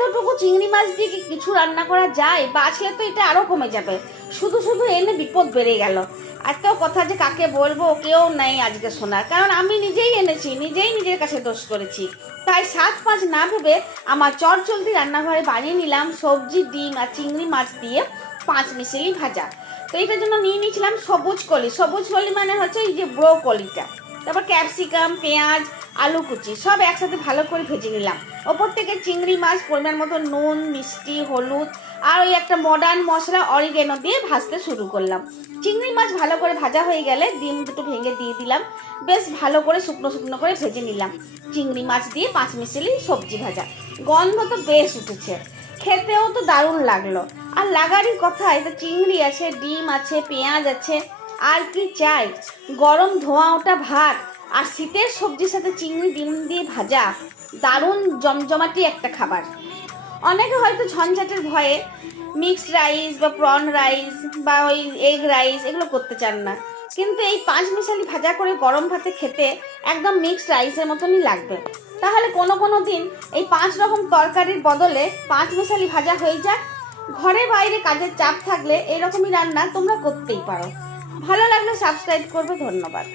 এতটুকু চিংড়ি মাছ দিয়ে কি কিছু রান্না করা যায়? বাঁচলে তো এটা আরও কমে যাবে। শুধু শুধু এনে বিপদ বেড়ে গেল। এত কথা যে কাকে বলবো, কেউ নেই আজকে শোনার, কারণ আমি নিজেই এনেছি, নিজেই নিজের কাছে দোষ করেছি। তাই 7-5 না ভেবে আমার চটজলদি রান্নাঘরে বানিয়ে নিলাম সবজি, ডিম আর চিংড়ি মাছ দিয়ে 5 মিশালি ভাজা। তো এটার জন্য নিয়ে নিয়েছিলাম সবুজ কলি। সবুজ কলি মানে হচ্ছে এই যে ব্রোকলিটা, তারপর ক্যাপসিকাম, পেঁয়াজ, আলু কুচি সব একসাথে ভালো করে ভেজে নিলাম। ওপর থেকে চিংড়ি মাছ, পরিমাণ মতো নুন, মিষ্টি, হলুদ আর ওই একটা মডার্ন মশলা অরিগেনো দিয়ে ভাজতে শুরু করলাম। চিংড়ি মাছ ভালো করে ভাজা হয়ে গেলে ডিম দুটো ভেঙে দিয়ে দিলাম। বেশ ভালো করে শুকনো শুকনো করে ভেজে নিলাম। চিংড়ি মাছ দিয়ে 5 মিশালি সবজি ভাজা, গন্ধ তো বেশ উঠেছে, খেতেও তো দারুণ লাগলো। আর লাগারই কথা, এটা চিংড়ি আছে, ডিম আছে, পেঁয়াজ আছে, আর কি চাই? গরম ধোঁয়া ওটা ভাত আর শীতের সবজির সাথে চিংড়ি ডিম দিয়ে ভাজা, দারুণ জমজমাটি একটা খাবার। অনেকে হয়তো ঝঞ্ঝাটের ভয়ে মিক্সড রাইস বা প্রন রাইস বা ওই এগ রাইস এগুলো করতে চান না, কিন্তু এই 5 মিশালি ভাজা করে গরম ভাতে খেতে একদম মিক্সড রাইসের মতনই লাগবে। তাহলে কোনো দিন এই 5 রকম তরকারির বদলে 5 মিশালি ভাজা হয়ে যাক। ঘরে বাইরে কাজের চাপ থাকলে এরকমই রান্না তোমরা করতেই পারো। ভালো লাগলে সাবস্ক্রাইব করবে। ধন্যবাদ।